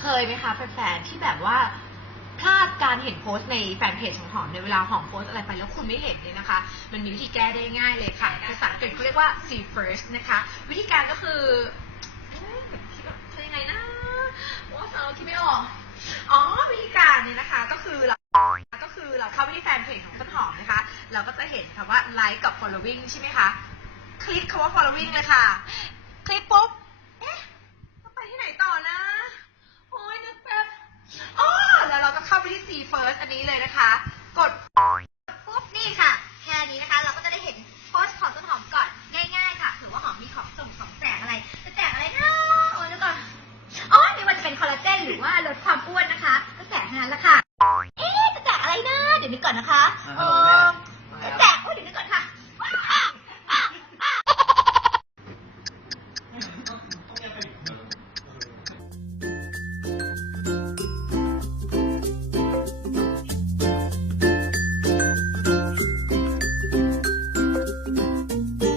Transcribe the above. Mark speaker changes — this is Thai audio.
Speaker 1: เคยไหมคะแฟนๆที่แบบว่าพลาดการเห็นโพสต์ในแฟนเพจของหอมในเวลาหอมโพสต์อะไรไปแล้วคุณไม่เห็นเนี่ยนะคะ มันมีวิธีแก้ได้ง่ายเลยค่ะภาษาอังกฤษเขาเรียกว่า see first นะคะ วิธีการก็คือเอ๊ะคิดว่าคือยังไงนะว่าสาวคิดไม่ออกอ๋อวิธีการเนี่ยนะคะก็คือเราก็คือเราเข้าไปที่แฟนเพจของต้นหอมนะคะ เราก็จะเห็นคำว่า like กับ following ใช่ไหมคะ คลิกคำว่า following เลยค่ะ คลิกปุ๊บ เอ๊ะเราไปที่ไหนต่อนะ โอ้ยนึกแป๊บอ๋อแล้ว เราก็เข้าไปที่ see first อันนี้เลยนะคะ กด
Speaker 2: ปุ๊บนี่ค่ะแค่นี้นะคะ เราก็จะได้เห็นโพสต์ของต้นหอมก่อนง่ายๆ ค่ะถือว่าหอมมีของส่งของแจกอะไร จะแจกอะไรนะโอ้ยเดี๋ยวก่อนอ๋อไม่ว่าจะเป็นคอลลาเจนหรือว่าลดความอ้วนนะคะ ก็แจกทั้งนั้นละค่ะ เอ๊ะจะแจกอะไรนะเดี๋ยวนี้ก่อนนะคะเอ
Speaker 3: ฮัลโหลแม่
Speaker 2: อ